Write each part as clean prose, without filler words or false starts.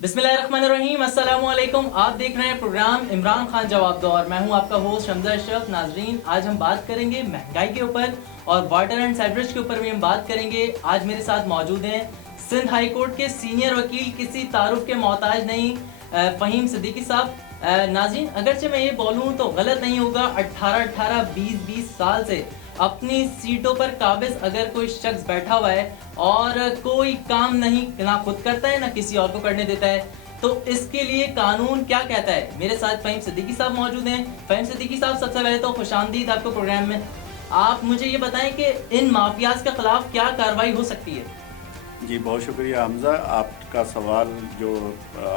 बिस्मिल्लाहिर्रहमानिर्रहीम, अस्सलाम वालेकुम। आप देख रहे हैं प्रोग्राम इमरान खान जवाब दो और मैं हूं आपका होस्ट हमजा अशरफ। नाजरीन, आज हम बात करेंगे महंगाई के ऊपर और वाटर एंड सेवरेज के ऊपर भी हम बात करेंगे। आज मेरे साथ मौजूद हैं सिंध हाई कोर्ट के सीनियर वकील, किसी तारुफ के मोहताज नहीं, फ़हीम सिद्दीकी साहब। नाजरीन, अगरचे मैं ये बोलूँ तो गलत नहीं होगा, 18-18, 20-20 साल से अपनी सीटों पर काबिज अगर कोई शख्स बैठा हुआ है और कोई काम नहीं ना खुद करता है ना किसी और को करने देता है, तो इसके लिए कानून क्या कहता है। मेरे साथ फ़हीम सिद्दीकी साहब मौजूद हैं। फ़हीम सिद्दीकी साहब, सबसे पहले तो खुशामदीद आपको प्रोग्राम में। आप मुझे ये बताएं कि इन माफियाज के खिलाफ क्या कार्रवाई हो सकती है। जी, बहुत शुक्रिया हमज़ा। आपका सवाल जो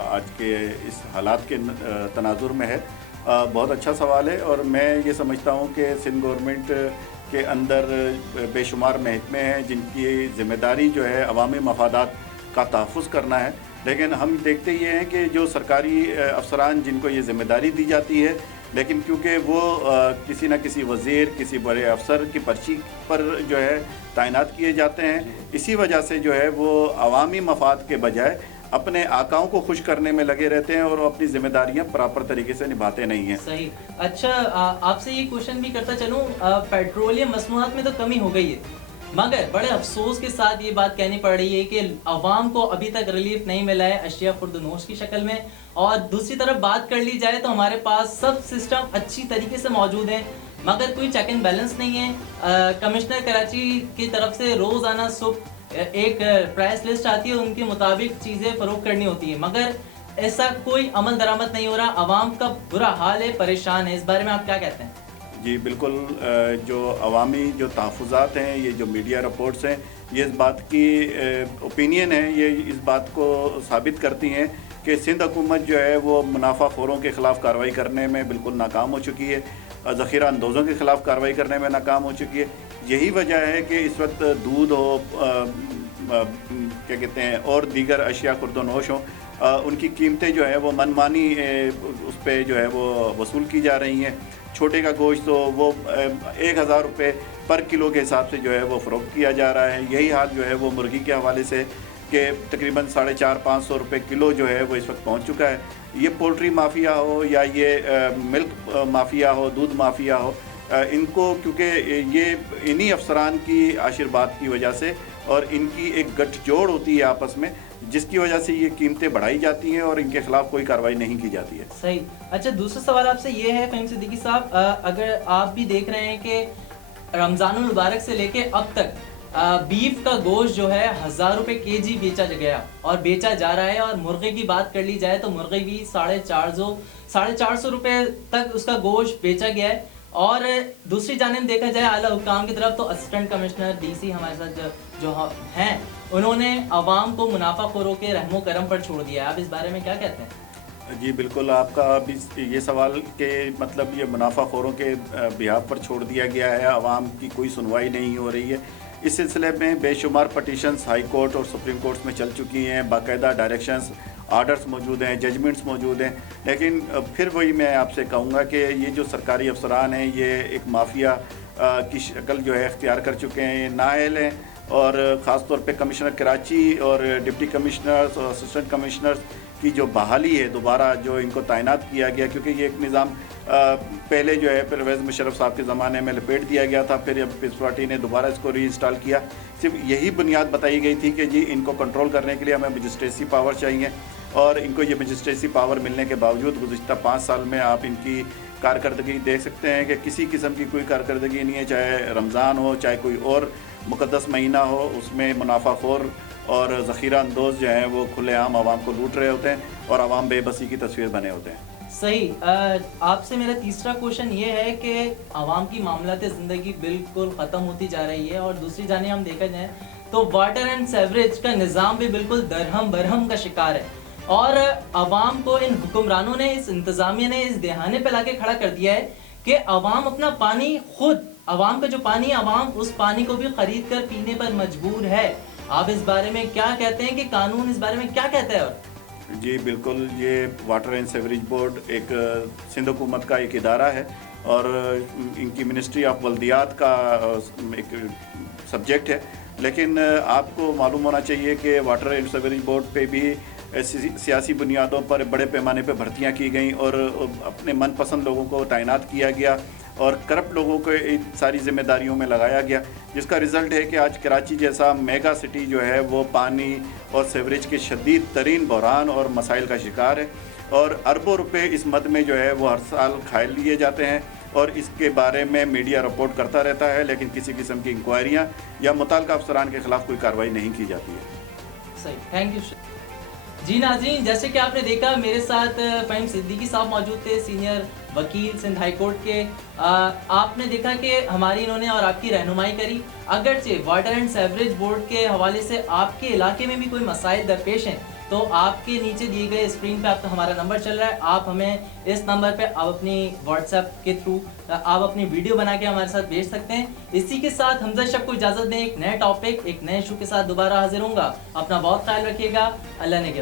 आज के इस हालात के तनाजुर में है, बहुत अच्छा सवाल है। और मैं ये समझता हूँ कि सिंध गवर्नमेंट के अंदर बेशुमार महकमे हैं जिनकी ज़िम्मेदारी जो है अवामी मफादात का तहफ़्फ़ुज़ करना है। लेकिन हम देखते ये हैं कि जो सरकारी अफसरान जिनको ये ज़िम्मेदारी दी जाती है, लेकिन क्योंकि वो किसी न किसी वज़ीर, किसी बड़े अफसर की पर्ची पर जो है तैनात किए जाते हैं, इसी वजह से जो है वो अवामी मफाद के बजाय अपने आकाओं को खुश करने में लगे रहते हैं और अपनी जिम्मेदारियां प्रॉपर तरीके से निभाते नहीं हैं। सही। अच्छा, आपसे ये क्वेश्चन भी करता चलूँ, पेट्रोलियम मसनूआत में तो कमी हो गई है, मगर बड़े अफसोस के साथ ये बात कहनी पड़ रही है कि अवाम को अभी तक रिलीफ नहीं मिला है अशिया खुर्दनोश की शक्ल में। और दूसरी तरफ बात कर ली जाए तो हमारे पास सब सिस्टम अच्छी तरीके से मौजूद है, मगर कोई चेक एंड बैलेंस नहीं है। कमिश्नर कराची की तरफ से रोज़ाना सुबह एक प्राइस लिस्ट आती है, उनके मुताबिक चीज़ें फ़रोख्त करनी होती है, मगर ऐसा कोई अमल दरामद नहीं हो रहा। अवाम का बुरा हाल है, परेशान है। इस बारे में आप क्या कहते हैं? जी बिल्कुल, जो अवामी जो तहफ़्फ़ुज़ात हैं, ये जो मीडिया रिपोर्ट्स हैं, ये इस बात की ओपिनियन है, ये इस बात को साबित करती हैं कि सिंध हुकूमत जो है वो मुनाफाखोरों के ख़िलाफ़ कार्रवाई करने में बिल्कुल नाकाम हो चुकी है, ज़ख़ीरा अंदोज़ों के ख़िलाफ़ कार्रवाई करने में नाकाम हो चुकी है। यही वजह है कि इस वक्त दूध हो, क्या कहते हैं, और दीगर अशिया खुर्दनोश हों, उनकी कीमतें जो है वो मनमानी उस पर जो है वो वसूल की जा रही हैं। छोटे का गोश्त तो वो 1000 रुपये पर किलो के हिसाब से जो है वो फ़रोख्त किया जा रहा है। यही हाल जो है वो मुर्गी के हवाले से कि तकरीबन 450-500 रुपये किलो जो है वो इस वक्त पहुंच चुका है। ये पोल्ट्री माफिया हो या ये मिल्क माफिया हो, दूध माफिया हो, इनको क्योंकि ये इन्हीं अफसरान की आशीर्वाद की वजह से और इनकी एक गठजोड़ होती है आपस में, जिसकी वजह से ये कीमतें बढ़ाई जाती हैं और इनके खिलाफ कोई कार्रवाई नहीं की जाती है। सही। अच्छा, दूसरा सवाल आपसे ये है फ़हीम सिद्दीकी साहब, अगर आप भी देख रहे हैं कि रमज़ानुल मुबारक से लेके अब तक बीफ का गोश्त जो है 1000 रुपये केजी बेचा गया और बेचा जा रहा है। और मुर्गे की बात कर ली जाए तो मुर्गे भी 450 रुपये तक उसका गोश्त बेचा गया है। और दूसरी जानिब देखा जाए आला हुकाम की तरफ, तो असिस्टेंट कमिश्नर डीसी हमारे साथ जो हैं, उन्होंने अवाम को मुनाफाखोरों के रहमो करम पर छोड़ दिया। आप इस बारे में क्या कहते हैं? जी बिल्कुल, आपका अभी ये सवाल के मतलब ये मुनाफाखोरों के बिहाफ पर छोड़ दिया गया है, अवाम की कोई सुनवाई नहीं हो रही है। इस सिलसिले में बेशुमार पटिशन्स हाई कोर्ट और सुप्रीम कोर्ट में चल चुकी हैं, बाकायदा डायरेक्शंस, आर्डर्स मौजूद हैं, जजमेंट्स मौजूद हैं। लेकिन फिर वही मैं आपसे कहूँगा कि ये जो सरकारी अफसरान हैं, ये एक माफिया की शक्ल जो है इख्तियार कर चुके हैं, ये नाअहल हैं। और ख़ास तौर पे कमिश्नर कराची और डिप्टी कमिश्नर्स और असिस्टेंट कमिश्नर्स की जो बहाली है, दोबारा जो इनको तैनात किया गया, क्योंकि ये एक निज़ाम पहले जो है परवेज़ मुशर्रफ साहब के ज़माने में लपेट दिया गया था, फिर अब पीस पार्टी ने दोबारा इसको रीइंस्टॉल किया। सिर्फ यही बुनियाद बताई गई थी कि जी इनको कंट्रोल करने के लिए हमें मजिस्ट्रेसी पावर चाहिए, और इनको ये मजिस्ट्रेसी पावर मिलने के बावजूद गुज़िश्ता 5 साल में आप इनकी कारकर्दगी देख सकते हैं कि किसी किस्म की कोई कारकर्दगी नहीं है। चाहे रमज़ान हो, चाहे कोई और मुक़द्दस महीना हो, उसमें मुनाफाखोर और ज़ख़ीरा अंदोज़ जो हैं वो खुलेआम आवाम को लूट रहे होते हैं और आवाम बेबसी की तस्वीर बने होते हैं। सही। आपसे मेरा तीसरा क्वेश्चन ये है कि आवाम की मामलात ज़िंदगी बिल्कुल ख़त्म होती जा रही है और दूसरी जाने हम देखा जाए तो वाटर एंड सेवरेज का निज़ाम भी बिल्कुल दरहम बरहम का शिकार है। और आवाम को इन हुक्मरानों ने, इस इंतज़ामिया ने इस दहाने पे लाके खड़ा कर दिया है कि आवाम अपना पानी खुद, आवाम का जो पानी, आवाम उस पानी को भी खरीद कर पीने पर मजबूर है। आप इस बारे में क्या कहते हैं कि कानून इस बारे में क्या कहता है? और जी बिल्कुल, ये वाटर एंड सेवरेज बोर्ड एक सिंध हुकूमत का एक इदारा है और इनकी मिनिस्ट्री ऑफ बल्दियात का एक सब्जेक्ट है। लेकिन आपको मालूम होना चाहिए कि वाटर एंड सेवरेज बोर्ड पे भी सियासी बुनियादों पर बड़े पैमाने पर भर्तियां की गई और अपने मनपसंद लोगों को तैनात किया गया और करप्ट लोगों को इन सारी जिम्मेदारियों में लगाया गया, जिसका रिज़ल्ट है कि आज कराची जैसा मेगा सिटी जो है वो पानी और सीवरेज के शदीद तरीन बहरान और मसाइल का शिकार है और अरबों रुपए इस मद में जो है वो हर साल खाए लिए जाते हैं और इसके बारे में मीडिया रिपोर्ट करता रहता है, लेकिन किसी किस्म की इंक्वायरियाँ या मुतल्लिका अफसरान के खिलाफ कोई कार्रवाई नहीं की जाती है। सही, थैंक यू। जी नाज़रीन, जैसे कि आपने देखा मेरे साथ फ़हीम सिद्दीकी साहब मौजूद थे, सीनियर वकील सिंध हाई कोर्ट के। आपने देखा कि हमारी इन्होंने और आपकी रहनुमाई करी। अगरचे वाटर एंड सीवरेज बोर्ड के हवाले से आपके इलाके में भी कोई मसाइल दरपेश हैं तो आपके नीचे दिए गए स्क्रीन पे आपका हमारा नंबर चल रहा है, आप हमें इस नंबर पे आप अपनी व्हाट्सएप के थ्रू आप अपनी वीडियो बना के हमारे साथ भेज सकते हैं। इसी के साथ हमजा शब को इजाज़त दें, एक नए टॉपिक एक नए इशू के साथ दोबारा हाजिर होऊंगा। अपना बहुत ख्याल रखिएगा, अल्लाह ने